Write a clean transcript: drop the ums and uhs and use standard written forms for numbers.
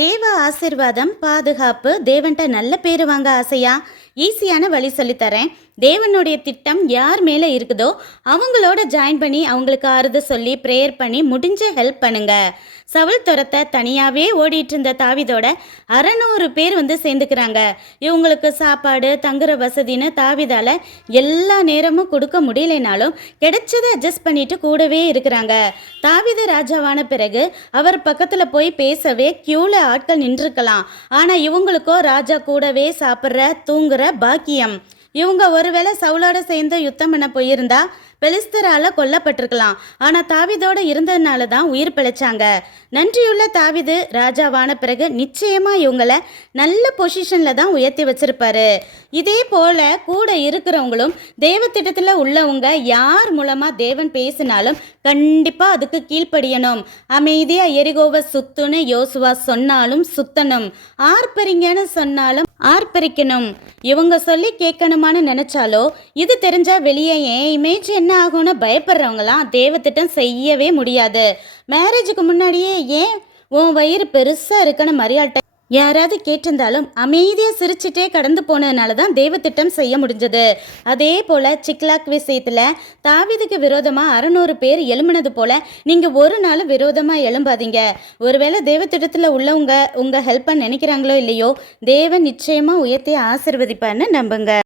தேவ ஆசிர்வாதம், பாதுகாப்பு, தேவன்ட்ட நல்ல பேர் வாங்க ஆசையா? ஈஸியான வழி சொல்லித்தரேன். தேவனுடைய திட்டம் யார் மேலே இருக்குதோ அவங்களோட ஜாயின் பண்ணி அவங்களுக்கு ஆறுதல் சொல்லி ப்ரேயர் பண்ணி முடிஞ்ச ஹெல்ப் பண்ணுங்க. சவுல் துரத்தை தனியாகவே ஓடிட்டு இருந்த தாவிதோட 600 பேர் சேர்ந்துக்கிறாங்க. இவங்களுக்கு சாப்பாடு தங்குற வசதின்னு தாவிதால் எல்லா நேரமும் கொடுக்க முடியலைனாலும் கிடைச்சதை அட்ஜஸ்ட் பண்ணிட்டு கூடவே இருக்கிறாங்க. தாவித ராஜாவான பிறகு அவர் பக்கத்தில் போய் பேசவே கியூவில் ஆட்கள் நின்றுக்கலாம். ஆனால் இவங்களுக்கோ ராஜா கூடவே சாப்பிட்ற தூங்குற பாக்கியம். இவங்க ஒருவேளை சவுலோட சேர்ந்து யுத்தம் பண்ண போயிருந்தா பெலிஸ்தரால கொல்லப்பட்டிருக்கலாம். ஆனால் தாவிதோட இருந்ததுனால தான் உயிர் பிழைச்சாங்க. நன்றியுள்ள தாவிது ராஜாவான பிறகு நிச்சயமாக இவங்கள நல்ல பொசிஷனில் தான் உயர்த்தி வச்சிருப்பாரு. இதே போல கூட இருக்கிறவங்களும் தேவ திட்டத்தில் உள்ளவங்க யார் மூலமாக தேவன் பேசினாலும் கண்டிப்பாக அதுக்கு கீழ்ப்படியணும். அமைதியாக எரிகோவை சுத்துன்னு யோசுவா சொன்னாலும் சுத்தணும், ஆர்ப்பரிங்கன்னு சொன்னாலும் ஆர்ப்பரிக்கணும். இவங்க சொல்லி கேட்கணுமான்னு நினச்சாலோ இது தெரிஞ்சா வெளியே ஏன் இமேஜ் என்ன ஆகும்னு பயப்படுறவங்களாம் தேவத்திட்டம் செய்யவே முடியாது. மேரேஜுக்கு முன்னாடியே ஏன் உன் வயிறு பெருசாக இருக்குன்னு மரியாதை யாராவது கேட்டிருந்தாலும் அமைதியாக சிரிச்சிட்டே கடந்து போனதுனால தான் தேவத்திட்டம் செய்ய முடிஞ்சது. அதே போல் சிக்லாக் விஷயத்தில் தாவீதுக்கு விரோதமாக 600 பேர் எழும்பினது போல் நீங்கள் ஒரு நாள் விரோதமாக எழும்பாதீங்க. ஒருவேளை தேவத்திட்டத்தில் உள்ளவங்க உங்கள் ஹெல்ப் பண்ண நினைக்கிறாங்களோ இல்லையோ, தேவன் நிச்சயமாக உயர்த்தி ஆசீர்வதிப்பான்னு நம்புங்க.